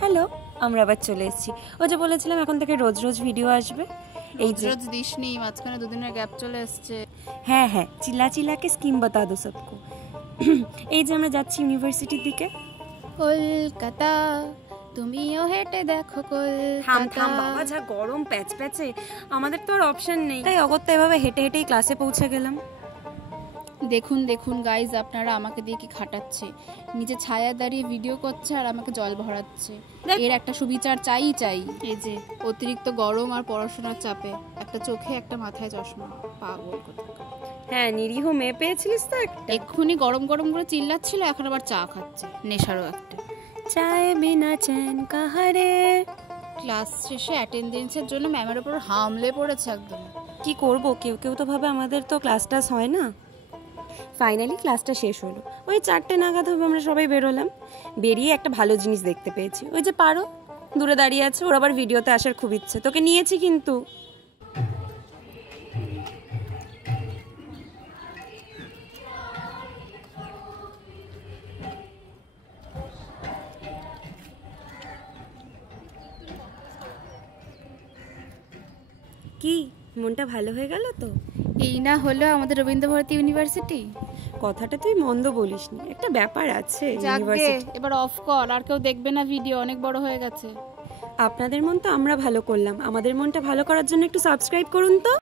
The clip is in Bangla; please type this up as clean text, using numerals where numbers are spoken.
হ্যালো, আমরা আবার চলে এসেছি। ও যে বলেছিলাম এখন থেকে রোজ রোজ ভিডিও আসবে। এই রোজ দিসনি, মাঝখানে দুদিনের গ্যাপ চলে এসছে। হ্যাঁ হ্যাঁ, চিল্লা চিল্লাকে স্কিম বাতা দো সবকো। এই যে আমরা যাচ্ছি ইউনিভার্সিটির দিকে। কলকাতা তুমিও হেঁটে দেখো থাম কলকাতা। থাম বাবা, যা গরম প্যাচ প্যাচে, আমাদের তো আর অপশন নেই, তাই অগত্যা এভাবে হেঁটে হেঁটেই ক্লাসে পৌঁছে গেলাম। দেখুন দেখুন গাইজ, আপনারা আমাকে দিয়ে কি খাটাচ্ছে। নিজে ছায়া দাঁড়িয়ে ভিডিও করছে আর আমাকে জল ভরাচ্ছে। এর একটা সুবিচার চাই। এই যে অতিরিক্ত গরম আর পড়াশোনার চাপে একটা চোখে একটা মাথায় চশমা, পাগল কোথাকার। হ্যাঁ, নিরীহ মেয়ে পেয়েছিলিস তো একটা। এক্ষুনি গরম গরম করে চিল্লাচ্ছিল, এখন আবার চা খাচ্ছে, নেশারও একটা। চায় বিনা চেন কাহারে। ক্লাস শেষে অ্যাটেন্ডেন্সের জন্য ম্যামের উপর হামলে পড়েছে একদম। কি করব, কেউ কেউ তো ভাবে আমাদের তো ক্লাস টাস হয় না। ফাইনালি ক্লাসটা শেষ হলো, ওই 4টে নাগাদ হবে আমরা সবাই বেরোলাম। বেরিয়ে একটা ভালো জিনিস দেখতে পেয়েছি, ওই যে পারো দূরে দাঁড়িয়ে আছে, ওর আবার ভিডিওতে আসার খুব ইচ্ছে, তোকে নিয়েছি কিন্তু। কি মনটা ভালো হয়ে গেল তো? এই না হলো আমাদের রবীন্দ্রভারতী ইউনিভার্সিটি। কথাটা তুই মন্দ বলিসনি, একটা ব্যাপার আছে যাকগে, ইউনিভার্সিটি। এবার অফ কর, আর কেউ দেখবে না ভিডিও, অনেক বড় হয়ে গেছে। আপনাদের মন তো আমরা ভালো করলাম, আমাদের মনটা ভালো করার জন্য একটু সাবস্ক্রাইব করুন তো।